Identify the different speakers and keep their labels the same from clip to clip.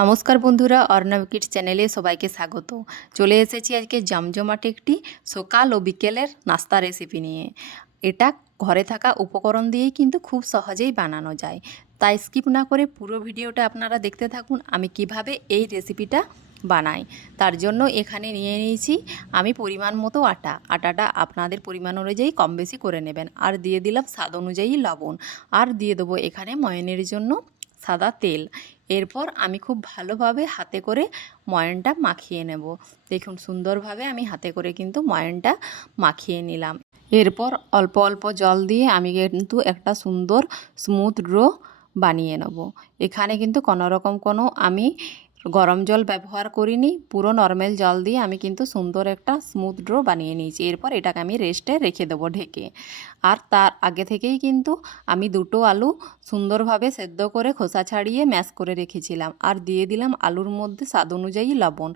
Speaker 1: নমস্কার বন্ধুরা, অর্ণব কিডস চ্যানেলে সবাইকে স্বাগত। চলে এসেছি আজকে জমজমাট একটি সকাল ও বিকেলের নাস্তা রেসিপি নিয়ে। এটা ঘরে থাকা উপকরণ দিয়েই কিন্তু খুব সহজেই বানানো যায়। তাই স্কিপ না করে পুরো ভিডিওটা আপনারা দেখতে থাকুন, আমি কীভাবে এই রেসিপিটা বানাই। তার জন্য এখানে নিয়ে নিয়েছি আমি পরিমাণ মতো আটা। আটাটা আপনাদের পরিমাণ অনুযায়ী কম বেশি করে নেবেন। আর দিয়ে দিলাম স্বাদ অনুযায়ী লবণ। আর দিয়ে দেবো এখানে ময়নের জন্য সাদা তেল। এরপর আমি খুব ভালোভাবে হাতে করে ময়নটা মাখিয়ে নেব। দেখুন, সুন্দরভাবে আমি হাতে করে কিন্তু ময়নটা মাখিয়ে নিলাম। এরপর অল্প অল্প জল দিয়ে আমি কিন্তু একটা সুন্দর স্মুথ ড্রো বানিয়ে নেব। এখানে কিন্তু কোনো রকম কোনো আমি গরম জল ব্যবহার করিনি, পুরো নর্মাল জল দিয়ে আমি কিন্তু সুন্দর একটা স্মুথ ড্রো বানিয়ে নিয়েছি। এরপর এটাকে আমি রেস্টে রেখে দেবো ঢেকে। আর তার আগে থেকেই কিন্তু আমি দুটো আলু সুন্দরভাবে সেদ্ধ করে খোসা ছাড়িয়ে ম্যাশ করে রেখেছিলাম। আর দিয়ে দিলাম আলুর মধ্যে স্বাদ অনুযায়ী লবণ।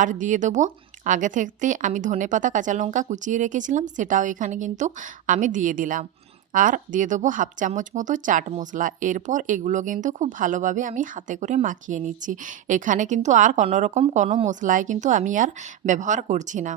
Speaker 1: আর দিয়ে দেবো, আগে থাকতেই আমি ধনে পাতা কাঁচা লঙ্কা কুচিয়ে রেখেছিলাম, সেটাও এখানে কিন্তু আমি দিয়ে দিলাম। আর দিয়ে দেবো হাফ চামচ মতো চাট মশলা। এরপর এগুলো কিন্তু খুব ভালোভাবে আমি হাতে করে মাখিয়ে নিচ্ছি। এখানে কিন্তু আর কোনোরকম কোনো মশলাই কিন্তু আমি আর ব্যবহার করছি না।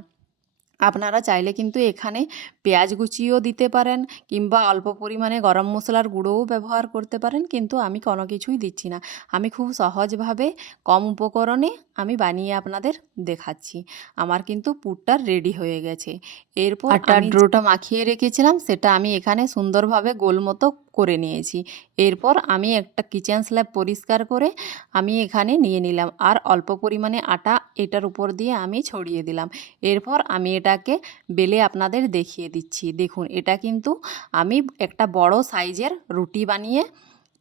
Speaker 1: আপনারা চাইলে কিন্তু এখানে পেঁয়াজ কুচিও দিতে পারেন কিংবা অল্প পরিমাণে গরম মশলার গুঁড়োও ব্যবহার করতে পারেন কিন্তু আমি কোনো কিছুই দিচ্ছি না। আমি খুব সহজভাবে কম উপকরণে আমি বানিয়ে আপনাদের দেখাচ্ছি। আমার কিন্তু পুরটা রেডি হয়ে গেছে। এরপর আটার ড্রোটা মাখিয়ে রেখেছিলাম সেটা আমি এখানে সুন্দরভাবে গোল মতো করে নিয়েছি। এরপর আমি একটা কিচেন স্ল্যাব পরিষ্কার করে আমি এখানে নিয়ে নিলাম। আর অল্প পরিমাণে আটা এটার উপর দিয়ে আমি ছড়িয়ে দিলাম। এরপর আমি এটাকে বেলে আপনাদের দেখিয়ে দিচ্ছি। দেখুন, এটা কিন্তু আমি একটা বড় সাইজের রুটি বানিয়ে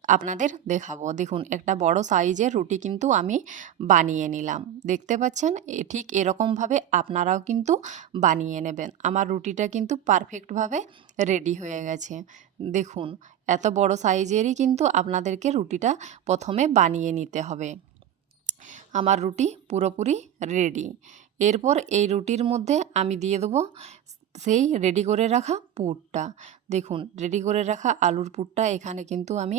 Speaker 1: আপনাদের দেখাবো। দেখুন, একটা বড় সাইজের রুটি কিন্তু আমি বানিয়ে নিলাম। দেখতে পাচ্ছেন? ঠিক এরকমভাবে আপনারাও কিন্তু বানিয়ে নেবেন। আমার রুটিটা কিন্তু পারফেক্টভাবে রেডি হয়ে গেছে। দেখুন এত বড় সাইজেরই কিন্তু আপনাদেরকে রুটিটা প্রথমে বানিয়ে নিতে হবে। আমার রুটি পুরোপুরি রেডি এরপর এই রুটির মধ্যে আমি দিয়ে দেবো সেই রেডি করে রাখা পুরটা। দেখুন রেডি করে রাখা আলুর পুরটা এখানে কিন্তু আমি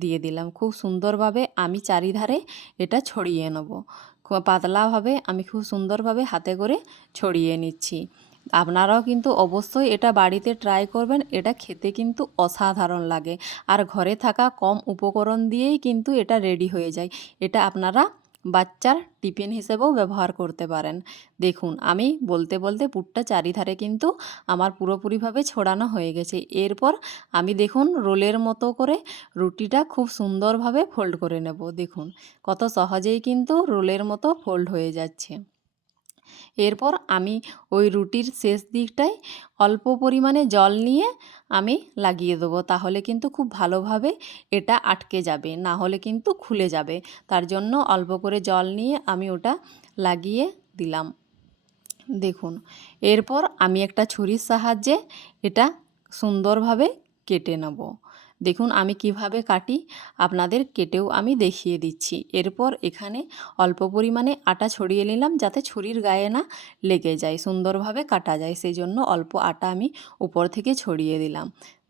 Speaker 1: দিয়ে দিলাম। খুব সুন্দরভাবে আমি চারিধারে এটা ছড়িয়ে নেব। পাতলাভাবে আমি খুব সুন্দরভাবে হাতে করে ছড়িয়ে নিচ্ছি। আপনারাও কিন্তু অবশ্যই এটা বাড়িতে ট্রাই করবেন। এটা খেতে কিন্তু অসাধারণ লাগে। আর ঘরে থাকা কম উপকরণ দিয়েই কিন্তু এটা রেডি হয়ে যায়। এটা আপনারা বাচ্চার টিফিন হিসেবেও ব্যবহার করতে পারেন। দেখুন, আমি বলতে বলতে পুরটা চারিধারে কিন্তু আমার পুরোপুরিভাবে ছড়ানো হয়ে গেছে। এরপর আমি দেখুন, রোলের মতো করে রুটিটা খুব সুন্দরভাবে ফোল্ড করে নেব। দেখুন, কত সহজেই কিন্তু রোলের মতো ফোল্ড হয়ে যাচ্ছে। এরপর আমি ওই রুটির শেষ দিকটায় অল্প পরিমাণে জল নিয়ে আমি লাগিয়ে দেবো। তাহলে কিন্তু খুব ভালোভাবে এটা আটকে যাবে, না হলে কিন্তু খুলে যাবে। তার জন্য অল্প করে জল নিয়ে আমি ওটা লাগিয়ে দিলাম। দেখুন, এরপর আমি একটা ছুরির সাহায্যে এটা সুন্দরভাবে কেটে নেব। দেখুন আমি কীভাবে কাটি, আপনাদের কেটেও আমি দেখিয়ে দিচ্ছি। এরপর এখানে অল্প পরিমাণে আটা ছড়িয়ে নিলাম যাতে ছুরির গায়ে না লেগে যায়, সুন্দরভাবে কাটা যায়। সেই জন্য অল্প আটা আমি উপর থেকে ছড়িয়ে দিলাম।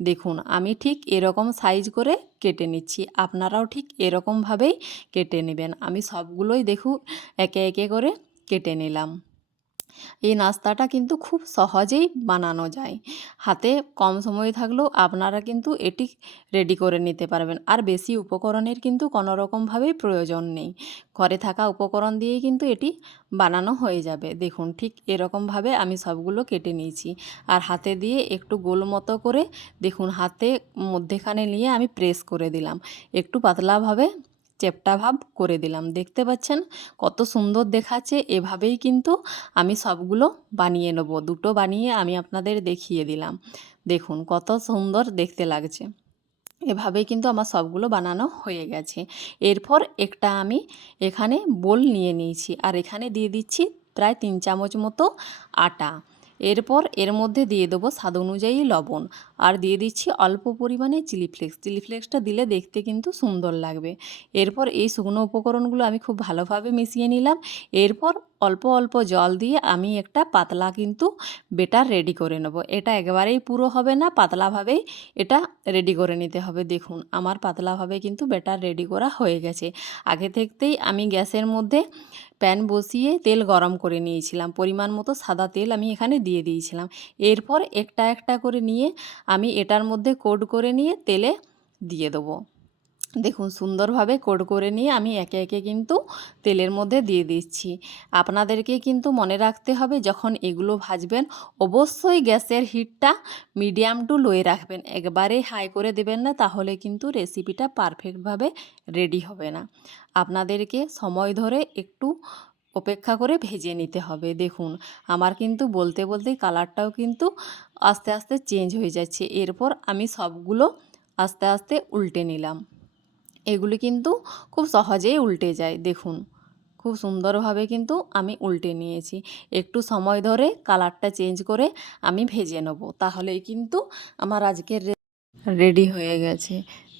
Speaker 1: দেখুন আমি ঠিক এরকম সাইজ করে কেটে নিচ্ছি, আপনারাও ঠিক এরকমভাবেই কেটে নেবেন। আমি সবগুলোই দেখুন একে একে করে কেটে নিলাম। এই নাস্তাটা কিন্তু খুব সহজেই বানানো যায়। হাতে কম সময় থাকলেও আপনারা কিন্তু এটি রেডি করে নিতে পারবেন। আর বেশি উপকরণের কিন্তু কোনো রকমভাবেই প্রয়োজন নেই। ঘরে থাকা উপকরণ দিয়েই কিন্তু এটি বানানো হয়ে যাবে। দেখুন, ঠিক এরকমভাবে আমি সবগুলো কেটে নিয়েছি। আর হাতে দিয়ে একটু গোল মতো করে, দেখুন, হাতে মধ্যেখানে নিয়ে আমি প্রেস করে দিলাম। একটু পাতলাভাবে চেপটা ভাব করে দিলাম। দেখতে পাচ্ছেন কত সুন্দর দেখাচ্ছে। এভাবেই কিন্তু আমি সবগুলো বানিয়ে নেব। দুটো বানিয়ে আমি আপনাদের দেখিয়ে দিলাম। দেখুন কত সুন্দর দেখতে লাগছে। এভাবেই কিন্তু আমার সবগুলো বানানো হয়ে গেছে। এরপর একটা আমি এখানে বোল নিয়ে নিয়েছি। আর এখানে দিয়ে দিচ্ছি প্রায় তিন চামচ মতো আটা। এরপর এর মধ্যে দিয়ে দেবো স্বাদ অনুযায়ী লবণ। আর দিয়ে দিচ্ছি অল্প পরিমাণে চিলি ফ্লেক্স। চিলি ফ্লেক্সটা দিলে দেখতে কিন্তু সুন্দর লাগবে। এরপর এই শুকনো উপকরণগুলো আমি খুব ভালোভাবে মিশিয়ে নিলাম। এরপর অল্প অল্প জল দিয়ে আমি একটা পাতলা কিন্তু বেটার রেডি করে নেব। এটা একেবারেই পুরো হবে না পাতলাভাবেই এটা রেডি করে নিতে হবে। দেখুন, আমার পাতলাভাবে কিন্তু বেটার রেডি করা হয়ে গেছে। আগে থাকতেই আমি গ্যাসের মধ্যে প্যান বসিয়ে তেল গরম করে নিয়েছিলাম। পরিমাণ মতো সাদা তেল আমি এখানে দিয়ে দিয়েছিলাম। এরপর একটা একটা করে নিয়ে আমি এটার মধ্যে কোড করে নিয়ে তেলে দিয়ে দেবো। দেখুন, সুন্দরভাবে কোড করে নিয়ে আমি একে একে কিন্তু তেলের মধ্যে দিয়ে দিচ্ছি। আপনাদেরকে কিন্তু মনে রাখতে হবে, যখন এগুলো ভাজবেন, অবশ্যই গ্যাসের হিটটা মিডিয়াম টু লোয়ে রাখবেন। একবারে হাই করে দেবেন না, তাহলে কিন্তু রেসিপিটা পারফেক্টভাবে রেডি হবে না। আপনাদেরকে সময় ধরে একটু অপেক্ষা করে ভেজে নিতে হবে। দেখুন, আমার কিন্তু বলতে বলতেই কালারটাও কিন্তু আস্তে আস্তে চেঞ্জ হয়ে যাচ্ছে। এরপর আমি সবগুলো আস্তে আস্তে উল্টে নিলাম। এগুলি কিন্তু খুব সহজেই উল্টে যায়, দেখুন। খুব সুন্দরভাবে কিন্তু আমি উল্টে নিয়েছি। একটু সময় ধরে কালারটা চেঞ্জ করে আমি ভেজে নেব, তাহলেই কিন্তু আমার আজকের রেডি হয়ে গেছে।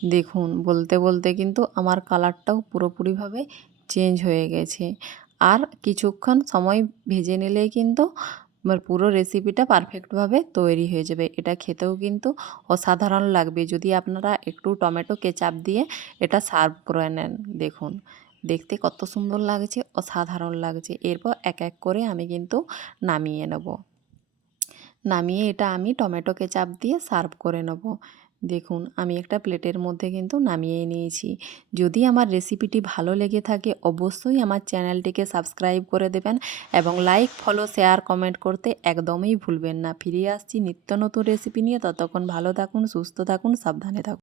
Speaker 1: দেখুন, বলতে বলতে কিন্তু আমার কালারটাও পুরোপুরিভাবে চেঞ্জ হয়ে গেছে। আর কিছুক্ষণ সময় ভেজে নিলেই কিন্তু আমার পুরো রেসিপিটা পারফেক্টভাবে তৈরি হয়ে যাবে। এটা খেতেও কিন্তু অসাধারণ লাগবে। যদি আপনারা একটু টমেটো কেচাপ দিয়ে এটা সার্ভ করে নেন, দেখুন। দেখতে কত সুন্দর লাগছে, অসাধারণ লাগছে। এরপর এক এক করে আমি কিন্তু নামিয়ে নেব। নামিয়ে এটা আমি টমেটো কেচাপ দিয়ে সার্ভ করে নেব। দেখুন, আমি একটা প্লেটের মধ্যে কিন্তু নামিয়ে নিয়েছি। যদি আমার রেসিপিটি ভালো লেগে থাকে, অবশ্যই আমার চ্যানেলটিকে সাবস্ক্রাইব করে দেবেন এবং লাইক, ফলো, শেয়ার, কমেন্ট করতে একদমই ভুলবেন না। ফিরে আসছি নিত্য নতুন রেসিপি নিয়ে। ততক্ষণ ভালো থাকুন, সুস্থ থাকুন, সাবধানে থাকুন।